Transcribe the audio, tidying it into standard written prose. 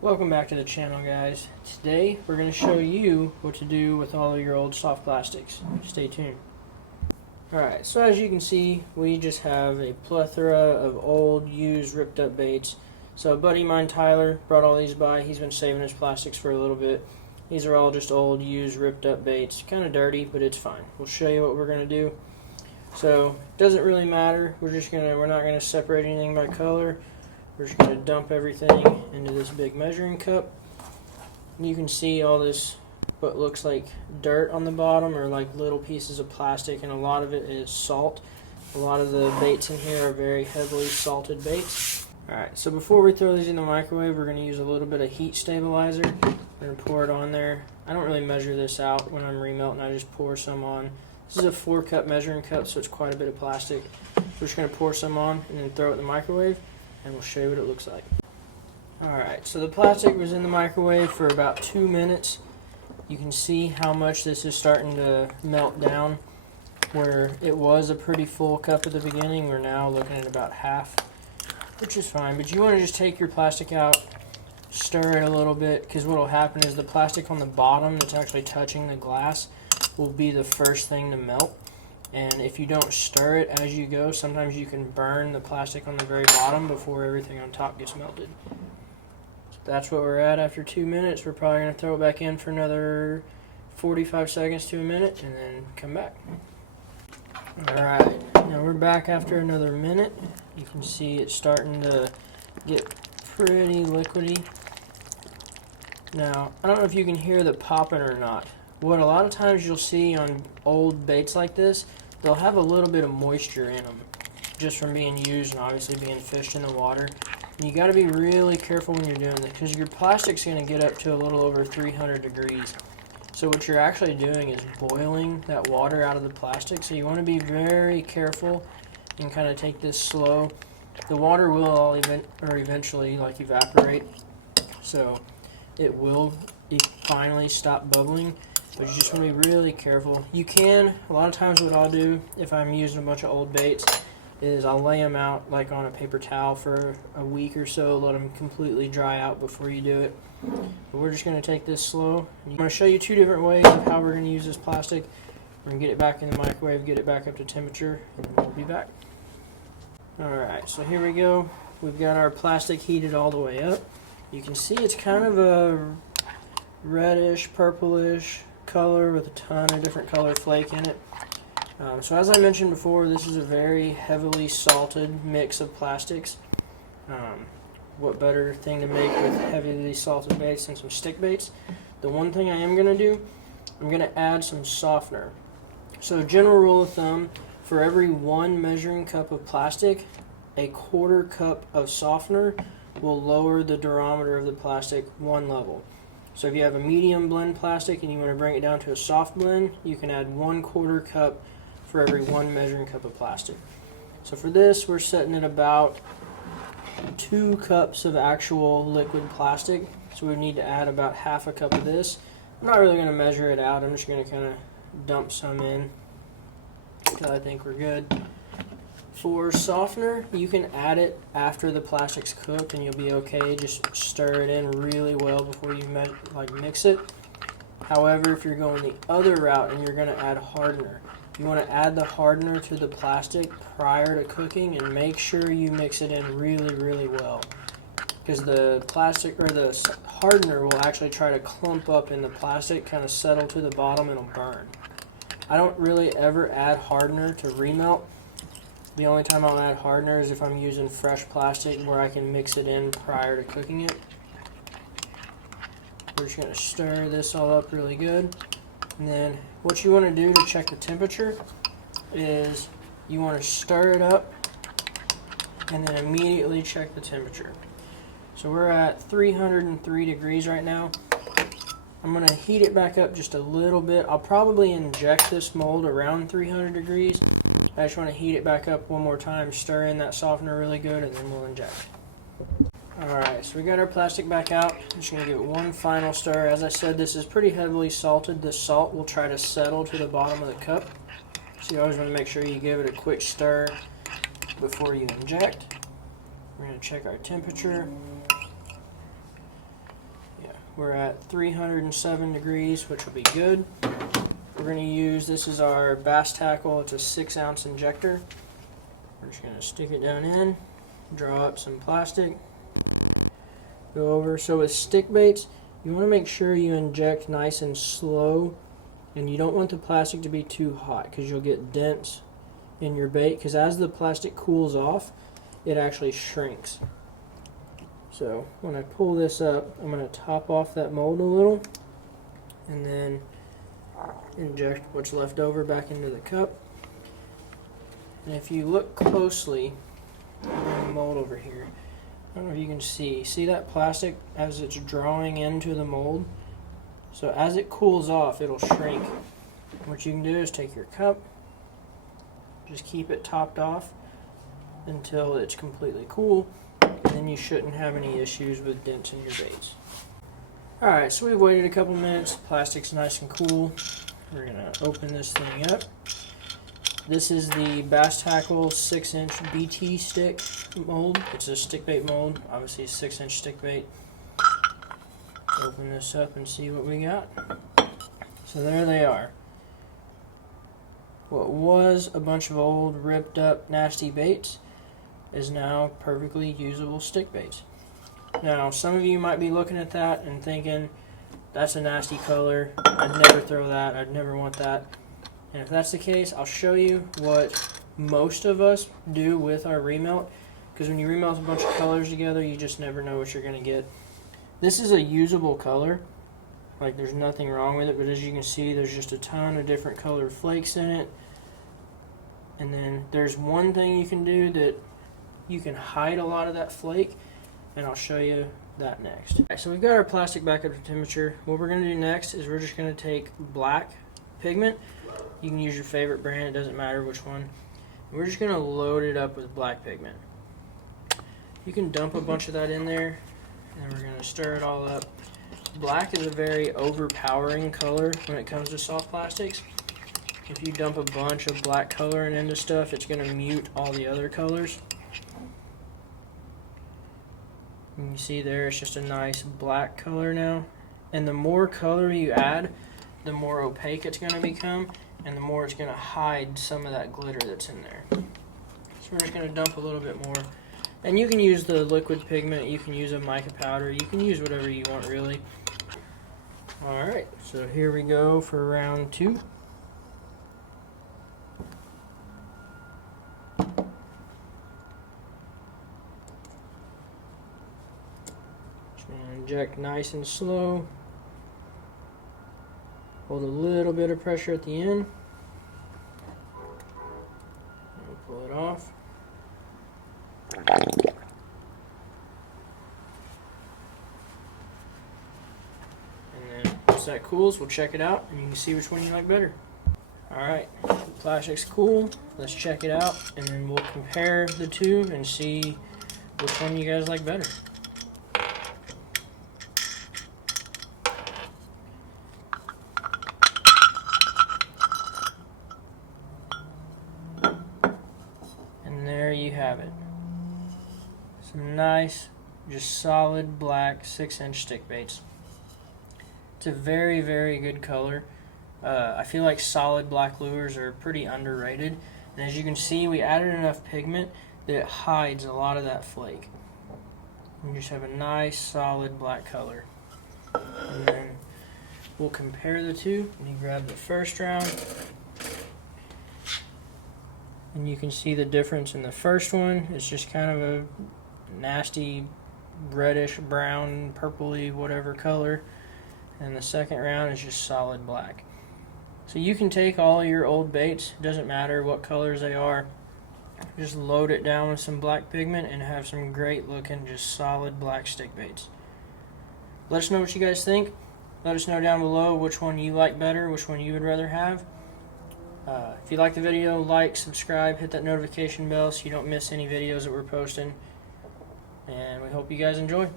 Welcome back to the channel, guys. Today we're going to show you what to do with all of your old soft plastics. Stay tuned. Alright, so as you can see, we just have a plethora of old, used, ripped up baits. So a buddy of mine, Tyler, brought all these by. He's been saving his plastics for a little bit. These are all just old, used, ripped up baits. Kind of dirty, but it's fine. We'll show you what we're going to do. So, it doesn't really matter. We're not going to separate anything by color. We're just going to dump everything into this big measuring cup. You can see all this, what looks like dirt on the bottom, or like little pieces of plastic, and a lot of it is salt. A lot of the baits in here are very heavily salted baits. Alright, so before we throw these in the microwave, we're going to use a little bit of heat stabilizer. We're going to pour it on there. I don't really measure this out when I'm remelting, I just pour some on. This is a 4-cup measuring cup, so it's quite a bit of plastic. We're just going to pour some on and then throw it in the microwave, and we'll show you what it looks like. Alright, so the plastic was in the microwave for about 2 minutes. You can see how much this is starting to melt down. Where it was a pretty full cup at the beginning, we're now looking at about half, which is fine. But you want to just take your plastic out, stir it a little bit, because what will happen is the plastic on the bottom that's actually touching the glass will be the first thing to melt. And if you don't stir it as you go, sometimes you can burn the plastic on the very bottom before everything on top gets melted. So that's what we're at after 2 minutes. We're probably going to throw it back in for another 45 seconds to a minute and then come back. Alright, now we're back after another minute. You can see it's starting to get pretty liquidy. Now, I don't know if you can hear the popping or not. What a lot of times you'll see on old baits like this, they'll have a little bit of moisture in them, just from being used and obviously being fished in the water. And you got to be really careful when you're doing this, because your plastic's going to get up to a little over 300 degrees. So what you're actually doing is boiling that water out of the plastic. So you want to be very careful and kind of take this slow. The water will all eventually like evaporate, so it will finally stop bubbling. But you just want to be really careful. You can, a lot of times what I'll do if I'm using a bunch of old baits is I'll lay them out like on a paper towel for a week or so, let them completely dry out before you do it. But we're just going to take this slow. I'm going to show you 2 different ways of how we're going to use this plastic. We're going to get it back in the microwave, get it back up to temperature, and then we'll be back. Alright, so here we go. We've got our plastic heated all the way up. You can see it's kind of a reddish, purplish color with a ton of different color flake in it. So as I mentioned before, this is a very heavily salted mix of plastics. What better thing to make with heavily salted baits than some stick baits? The one thing I am going to do, I'm going to add some softener. So general rule of thumb, for every 1 measuring cup of plastic, a 1/4 cup of softener will lower the durometer of the plastic 1 level. So if you have a medium blend plastic and you want to bring it down to a soft blend, you can add 1/4 cup for every 1 measuring cup of plastic. So for this, we're setting at about 2 cups of actual liquid plastic. So we need to add about half a cup of this. I'm not really going to measure it out. I'm just going to kind of dump some in until I think we're good. For softener, you can add it after the plastic's cooked and you'll be okay. Just stir it in really well before you mix it. However, if you're going the other route and you're going to add hardener, you want to add the hardener to the plastic prior to cooking and make sure you mix it in really, really well. Because the plastic or the hardener will actually try to clump up in the plastic, kind of settle to the bottom, and it'll burn. I don't really ever add hardener to remelt. The only time I'll add hardener is if I'm using fresh plastic where I can mix it in prior to cooking it. We're just going to stir this all up really good. And then what you want to do to check the temperature is you want to stir it up and then immediately check the temperature. So we're at 303 degrees right now. I'm going to heat it back up just a little bit. I'll probably inject this mold around 300 degrees. I just want to heat it back up one more time, stir in that softener really good, and then we'll inject. Alright, so we got our plastic back out. I'm just going to give it one final stir. As I said, this is pretty heavily salted. The salt will try to settle to the bottom of the cup. So you always want to make sure you give it a quick stir before you inject. We're going to check our temperature. We're at 307 degrees, which will be good. We're going to use, this is our bass tackle. It's a 6-ounce injector. We're just going to stick it down in, draw up some plastic, go over. So with stick baits, you want to make sure you inject nice and slow, and you don't want the plastic to be too hot because you'll get dents in your bait, because as the plastic cools off, it actually shrinks. So when I pull this up, I'm going to top off that mold a little and then inject what's left over back into the cup. And if you look closely on the mold over here, I don't know if you can see that plastic as it's drawing into the mold. So as it cools off, it'll shrink. What you can do is take your cup, just keep it topped off until it's completely cool, and then you shouldn't have any issues with dents in your baits. Alright, so we've waited a couple minutes, plastic's nice and cool. We're going to open this thing up. This is the Bass Tackle 6-inch BT stick mold. It's a stick bait mold, obviously a 6-inch stick bait. Open this up and see what we got. So there they are. What was a bunch of old ripped up nasty baits is now perfectly usable stick baits. Now some of you might be looking at that and thinking, that's a nasty color, I'd never throw that, I'd never want that. And if that's the case, I'll show you what most of us do with our remelt, because when you remelt a bunch of colors together, you just never know what you're going to get. This is a usable color, like there's nothing wrong with it, but as you can see, there's just a ton of different colored flakes in it. And then there's one thing you can do that you can hide a lot of that flake, and I'll show you that next. Alright, so we've got our plastic back up to temperature. What we're going to do next is we're just going to take black pigment. You can use your favorite brand, it doesn't matter which one. We're just going to load it up with black pigment. You can dump a bunch of that in there, and we're going to stir it all up. Black is a very overpowering color when it comes to soft plastics. If you dump a bunch of black coloring into stuff, it's going to mute all the other colors. And you see there, it's just a nice black color now. And the more color you add, the more opaque it's going to become, and the more it's going to hide some of that glitter that's in there. So we're just going to dump a little bit more. And you can use the liquid pigment, you can use a mica powder, you can use whatever you want really. Alright, so here we go for round 2. Just going to inject nice and slow. Hold a little bit of pressure at the end. And pull it off. And then once that cools, we'll check it out and you can see which one you like better. Alright, the plastic's cool. Let's check it out and then we'll compare the two and see which one you guys like better. There you have it. Some nice, just solid black 6-inch stick baits. It's a very, very good color. I feel like solid black lures are pretty underrated. And as you can see, we added enough pigment that it hides a lot of that flake. You just have a nice, solid black color. And then we'll compare the two. You grab the first round. And you can see the difference in the first one. It's just kind of a nasty reddish, brown, purpley, whatever color. And the second round is just solid black. So you can take all your old baits, doesn't matter what colors they are, just load it down with some black pigment and have some great looking, just solid black stick baits. Let us know what you guys think. Let us know down below which one you like better, which one you would rather have. If you like the video, like, subscribe, hit that notification bell so you don't miss any videos that we're posting. And we hope you guys enjoy.